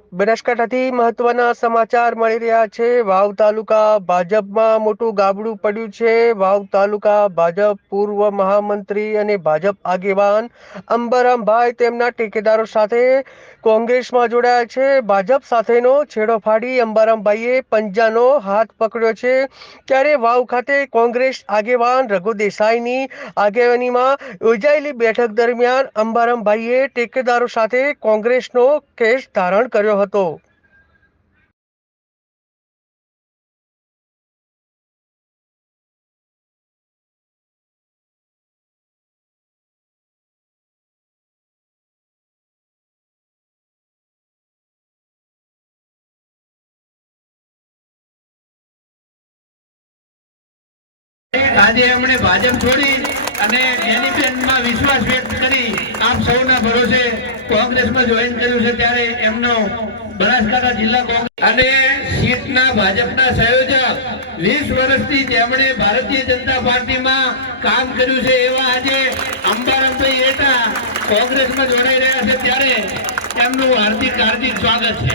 બનાસકાંઠાથી મહત્વના સમાચાર મળી રહ્યા છે. વાવ તાલુકા ભાજપમાં મોટું ગાબડું પડ્યું છે. વાવ તાલુકા ભાજપ પૂર્વ મહામંત્રી અને ભાજપ આગેવાન અંબરમભાઈ તેમના ટેકેદારો સાથે કોંગ્રેસમાં જોડાયા છે. ભાજપ સાથેનો છેડો ફાડી અંબારામભાઈએ પંજાનો હાથ પકડ્યો છે. ત્યારે વાવ ખાતે કોંગ્રેસ આગેવાન રઘુ દેસાઈની આગેવાનીમાં યોજાયેલી બેઠક દરમિયાન અંબારામભાઈએ ટેકેદારો સાથે કોંગ્રેસનો કેસ ધારણ કર્યો હતો. આજે એમણે ભાજપ છોડી અને એની બેનમાં વિશ્વાસ વ્યક્ત કરી આપ સૌના ભરોસે કોંગ્રેસમાં જોઈન કર્યું છે ત્યારે એમનો બનાસકાંઠા જિલ્લા કોંગ્રેસ અને સીટના ભાજપના સંયોજક વીસ વર્ષથી જેમણે ભારતીય જનતા પાર્ટીમાં કામ કર્યું છે એવા આજે અંબારામભાઈ એટા કોંગ્રેસમાં જોડાઈ રહ્યા છે ત્યારે એમનું હાર્દિક હાર્દિક સ્વાગત છે.